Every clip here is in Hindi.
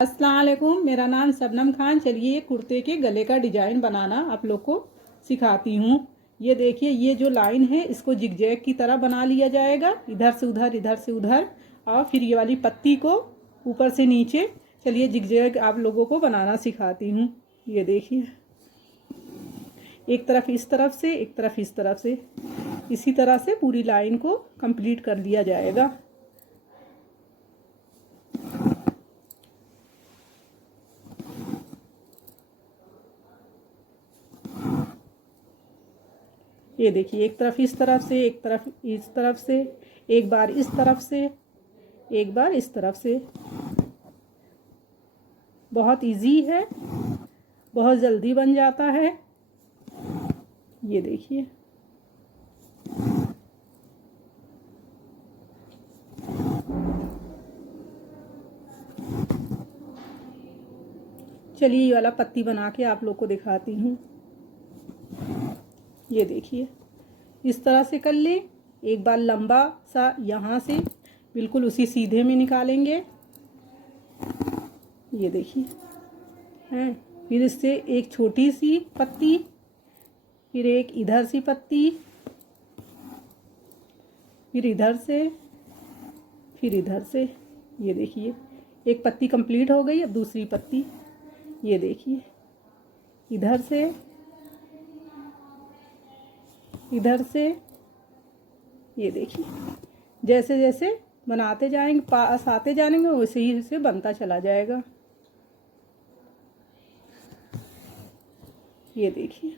अस्सलाम वालेकुम, मेरा नाम शबनम खान। चलिए कुर्ते के गले का डिज़ाइन बनाना आप लोग को सिखाती हूँ। ये देखिए, ये जो लाइन है इसको जिगजैग की तरह बना लिया जाएगा, इधर से उधर इधर से उधर, और फिर ये वाली पत्ती को ऊपर से नीचे। चलिए जिगजैग आप लोगों को बनाना सिखाती हूँ। ये देखिए, एक तरफ इस तरफ से, एक तरफ इस तरफ से, इसी तरह से पूरी लाइन को कंप्लीट कर लिया जाएगा। ये देखिए, एक तरफ इस तरफ से, एक तरफ इस तरफ से, एक बार इस तरफ से, एक बार इस तरफ से। बहुत इजी है, बहुत जल्दी बन जाता है। ये देखिए, चलिए ये वाला पत्ती बना के आप लोग को दिखाती हूँ। ये देखिए, इस तरह से कर ले। एक बार लंबा सा यहाँ से बिल्कुल उसी सीधे में निकालेंगे। ये देखिए हैं, फिर इससे एक छोटी सी पत्ती, फिर एक इधर सी पत्ती, फिर इधर से, फिर इधर से। ये देखिए, एक पत्ती कंप्लीट हो गई। अब दूसरी पत्ती। ये देखिए, इधर से, इधर से। ये देखिए, जैसे जैसे बनाते जाएंगे, पास आते जाएंगे, वैसे ही से बनता चला जाएगा। ये देखिए,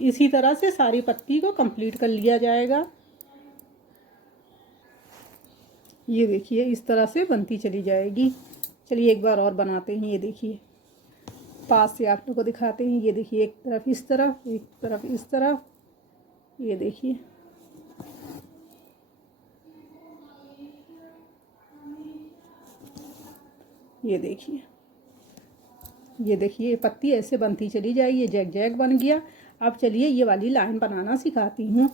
इसी तरह से सारी पत्ती को कंप्लीट कर लिया जाएगा। ये देखिए, इस तरह से बनती चली जाएगी। चलिए एक बार और बनाते हैं। ये देखिए, पास से आप लोगों को दिखाते हैं। ये देखिए, एक तरफ इस तरफ, एक तरफ इस तरफ। ये देखिए, ये देखिए, ये देखिए, पत्ती ऐसे बनती चली जाएगी। ये जैग जैग बन गया। अब चलिए ये वाली लाइन बनाना सिखाती हूँ।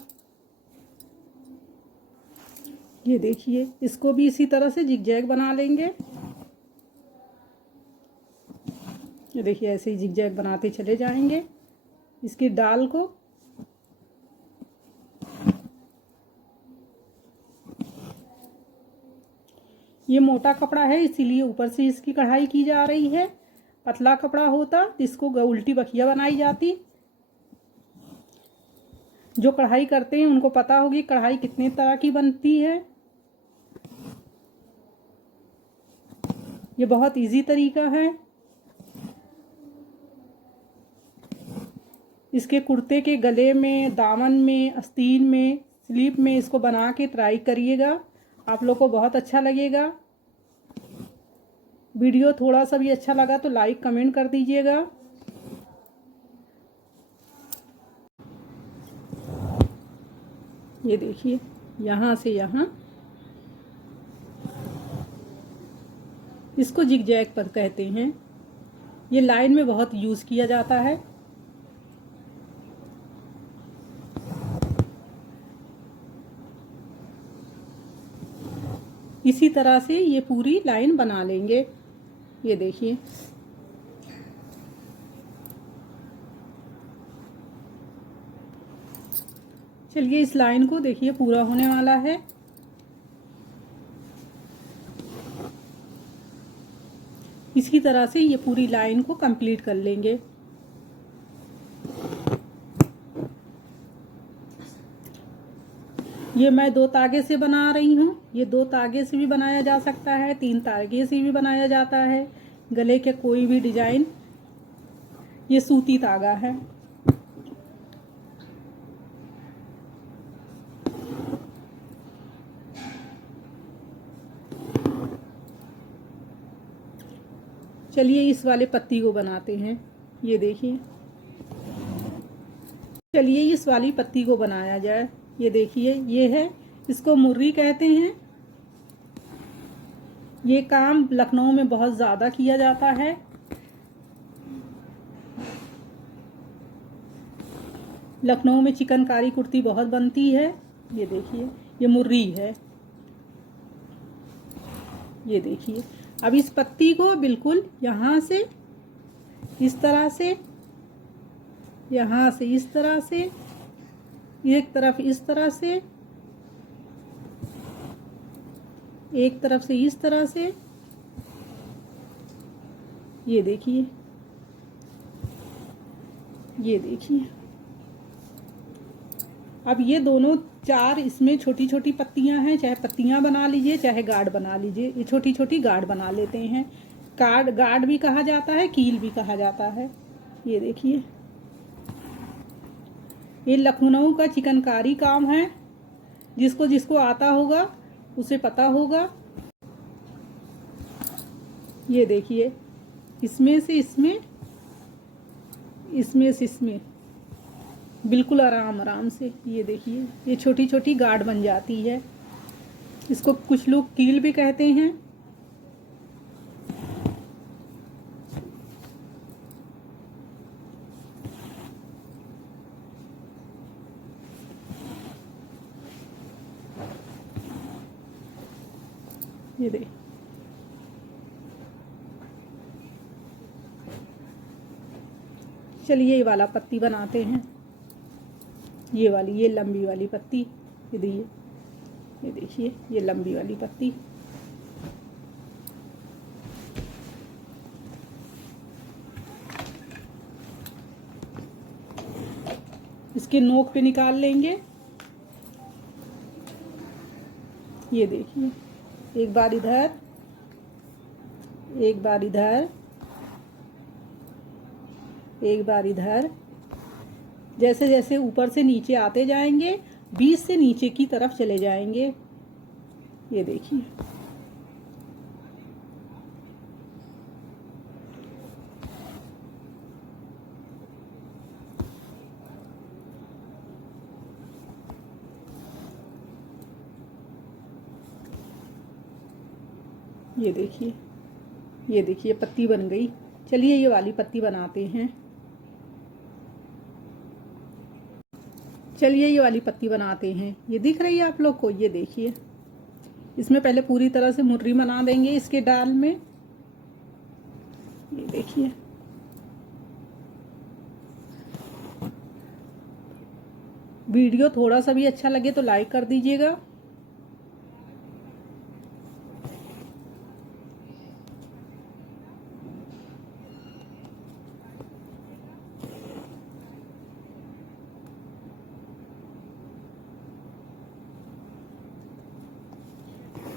ये देखिए, इसको भी इसी तरह से जिगजैग बना लेंगे। ये देखिए, ऐसे ही जिगजैग बनाते चले जाएंगे इसकी डाल को। ये मोटा कपड़ा है, इसीलिए ऊपर से इसकी कढ़ाई की जा रही है। पतला कपड़ा होता तो इसको उल्टी बखिया बनाई जाती। जो कढ़ाई करते हैं उनको पता होगी कढ़ाई कितने तरह की बनती है। ये बहुत इजी तरीका है। इसके कुर्ते के गले में, दामन में, आस्तीन में, स्लीव में इसको बना के ट्राई करिएगा। आप लोग को बहुत अच्छा लगेगा। वीडियो थोड़ा सा भी अच्छा लगा तो लाइक कमेंट कर दीजिएगा। ये देखिए, यहाँ से यहाँ, इसको जिगजैग पर कहते हैं। ये लाइन में बहुत यूज़ किया जाता है। इसी तरह से ये पूरी लाइन बना लेंगे। ये देखिए, चलिए इस लाइन को देखिए पूरा होने वाला है। इसी तरह से ये पूरी लाइन को कंप्लीट कर लेंगे। ये मैं 2 तागे से बना रही हूँ। ये 2 तागे से भी बनाया जा सकता है, 3 तागे से भी बनाया जाता है। गले के कोई भी डिजाइन। ये सूती तागा है। चलिए इस वाले पत्ती को बनाते हैं। ये देखिए, चलिए इस वाली पत्ती को बनाया जाए। ये देखिए, ये है, इसको मुर्री कहते हैं। ये काम लखनऊ में बहुत ज़्यादा किया जाता है। लखनऊ में चिकनकारी कुर्ती बहुत बनती है। ये देखिए, ये मुर्री है। ये देखिए, अब इस पत्ती को बिल्कुल यहाँ से इस तरह से, यहाँ से इस तरह से, एक तरफ इस तरह से, एक तरफ से इस तरह से। ये देखिए, ये देखिए। अब ये दोनों चार इसमें छोटी छोटी पत्तियां हैं, चाहे पत्तियां बना लीजिए चाहे गार्ड बना लीजिए। ये छोटी छोटी गार्ड बना लेते हैं। गार्ड भी कहा जाता है, कील भी कहा जाता है। ये देखिए, ये लखनऊ का चिकनकारी काम है। जिसको जिसको आता होगा उसे पता होगा। ये देखिए, इसमें से इसमें, इसमें से इसमें, बिल्कुल आराम आराम से। ये देखिए, ये छोटी छोटी गार्ड बन जाती है। इसको कुछ लोग कील भी कहते हैं। ये देख, चलिए ये वाला पत्ती बनाते हैं। ये वाली, ये लंबी वाली पत्ती। ये देखिए, ये लंबी वाली पत्ती। इसके नोक पे निकाल लेंगे। ये देखिए, एक बार इधर, एक बार इधर, एक बार इधर। जैसे जैसे ऊपर से नीचे आते जाएंगे, बीच से नीचे की तरफ चले जाएंगे। ये देखिए, ये देखिए, ये देखिए पत्ती बन गई। चलिए ये वाली पत्ती बनाते हैं। चलिए ये वाली पत्ती बनाते हैं। ये दिख रही है आप लोग को? ये देखिए, इसमें पहले पूरी तरह से मुर्री बना देंगे इसके डाल में। ये देखिए, वीडियो थोड़ा सा भी अच्छा लगे तो लाइक कर दीजिएगा।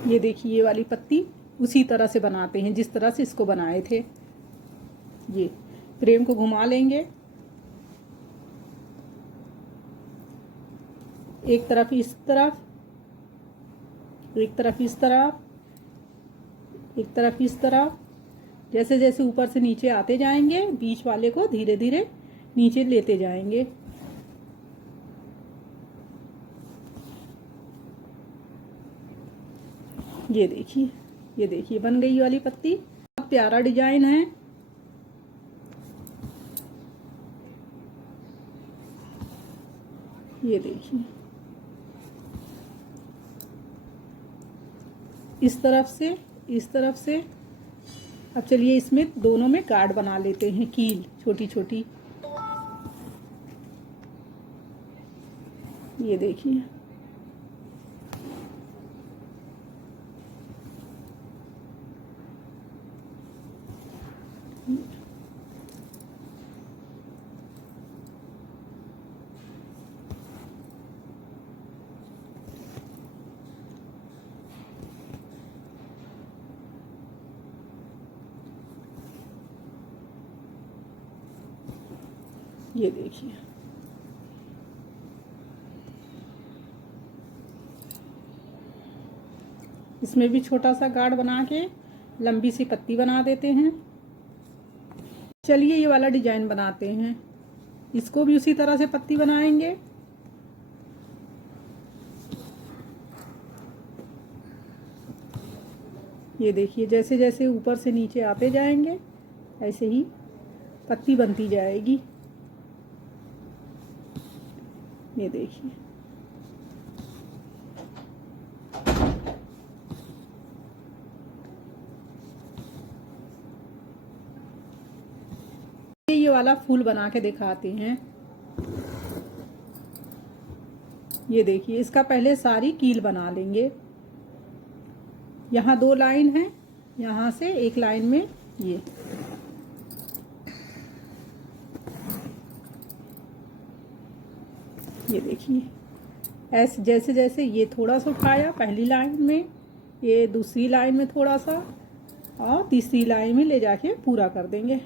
ये देखिए, ये वाली पत्ती उसी तरह से बनाते हैं जिस तरह से इसको बनाए थे। ये फ्रेम को घुमा लेंगे, एक तरफ इस तरफ, एक तरफ इस तरफ, एक तरफ इस तरफ। जैसे जैसे ऊपर से नीचे आते जाएंगे, बीच वाले को धीरे धीरे नीचे लेते जाएंगे। ये देखिए, ये देखिए बन गई वाली पत्ती। बहुत प्यारा डिजाइन है। ये देखिए, इस तरफ से, इस तरफ से। अब चलिए इसमें दोनों में गार्ड बना लेते हैं, कील छोटी छोटी। ये देखिए, ये देखिए, इसमें भी छोटा सा गार्ड बना के लंबी सी पत्ती बना देते हैं। चलिए ये वाला डिजाइन बनाते हैं। इसको भी उसी तरह से पत्ती बनाएंगे। ये देखिए, जैसे जैसे ऊपर से नीचे आते जाएंगे ऐसे ही पत्ती बनती जाएगी। ये देखिए, ये वाला फूल बना के दिखाते हैं। ये देखिए, इसका पहले सारी कील बना लेंगे। यहाँ 2 लाइन है, यहाँ से एक लाइन में ये देखिए, ऐसे जैसे जैसे ये थोड़ा सा उठाया पहली लाइन में, ये दूसरी लाइन में थोड़ा सा, और तीसरी लाइन में ले जाके पूरा कर देंगे।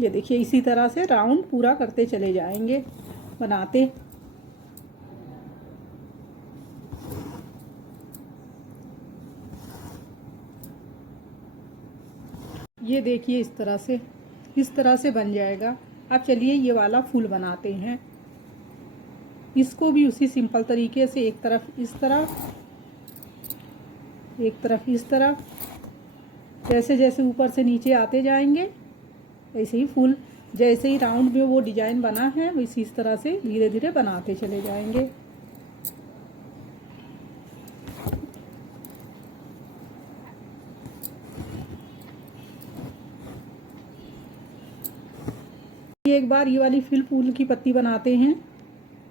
ये देखिए, इसी तरह से राउंड पूरा करते चले जाएंगे बनाते। ये देखिए, इस तरह से बन जाएगा। अब चलिए ये वाला फूल बनाते हैं। इसको भी उसी सिंपल तरीके से एक तरफ इस तरफ, एक तरफ इस तरफ, जैसे जैसे ऊपर से नीचे आते जाएंगे ऐसे ही फूल, जैसे ही राउंड में वो डिजाइन बना है वैसे इस तरह से धीरे धीरे बनाते चले जाएंगे। एक बार ये वाली फूल की पत्ती बनाते हैं।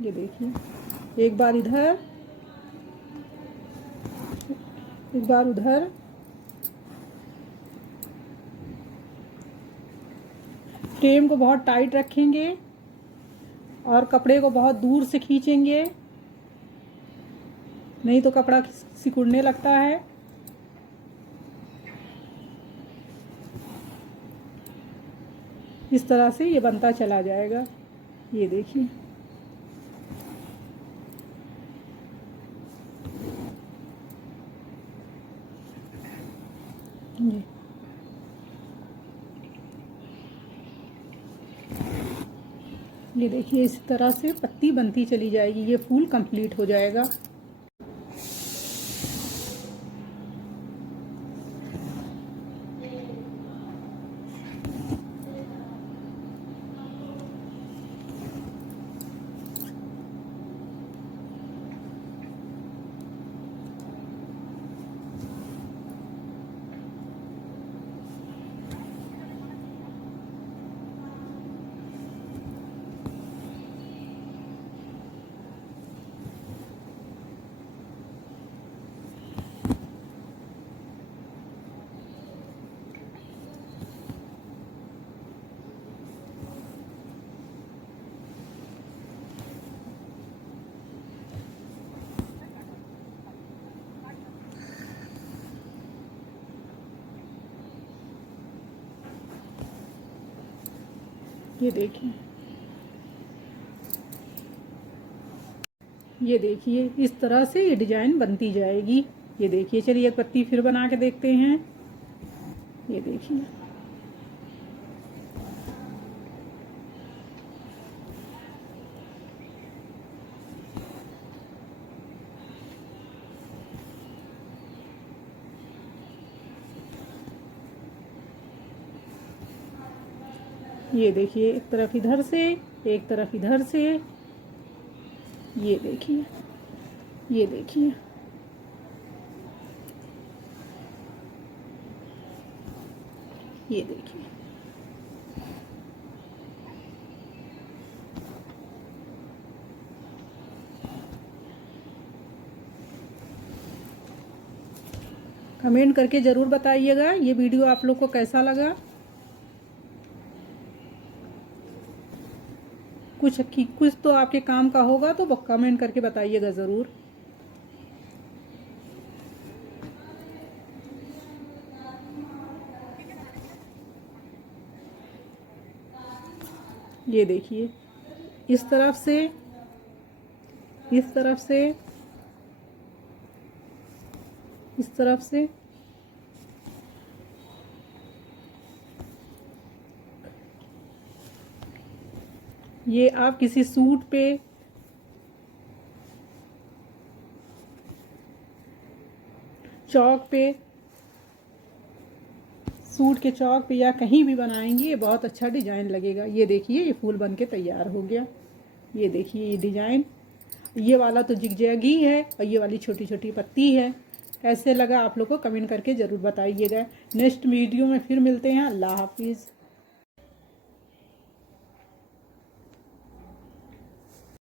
ये देखिए, एक बार इधर, एक बार उधर। फ्रेम को बहुत टाइट रखेंगे और कपड़े को बहुत दूर से खींचेंगे, नहीं तो कपड़ा सिकुड़ने लगता है। इस तरह से ये बनता चला जाएगा। ये देखिए, ये देखिए, इस तरह से पत्ती बनती चली जाएगी। ये फूल कंप्लीट हो जाएगा। ये देखिए, ये देखिए, इस तरह से ये डिजाइन बनती जाएगी। ये देखिए, चलिए एक पत्ती फिर बना के देखते हैं। ये देखिए, ये देखिए, एक तरफ इधर से, एक तरफ इधर से। ये देखिए, ये देखिए, ये देखिए, कमेंट करके ज़रूर बताइएगा ये वीडियो आप लोग को कैसा लगा। कुछ तो आपके काम का होगा तो वो कमेंट करके बताइएगा ज़रूर। ये देखिए, इस तरफ से, इस तरफ से, इस तरफ से। ये आप किसी सूट पे, चौक पे, सूट के चौक पे या कहीं भी बनाएंगे ये बहुत अच्छा डिजाइन लगेगा। ये देखिए ये फूल बन के तैयार हो गया। ये देखिए ये डिजाइन, ये वाला तो जिगजैग ही है और ये वाली छोटी छोटी पत्ती है। कैसे लगा आप लोग को कमेंट करके ज़रूर बताइएगा। नेक्स्ट वीडियो में फिर मिलते हैं। अल्लाह हाफिज़।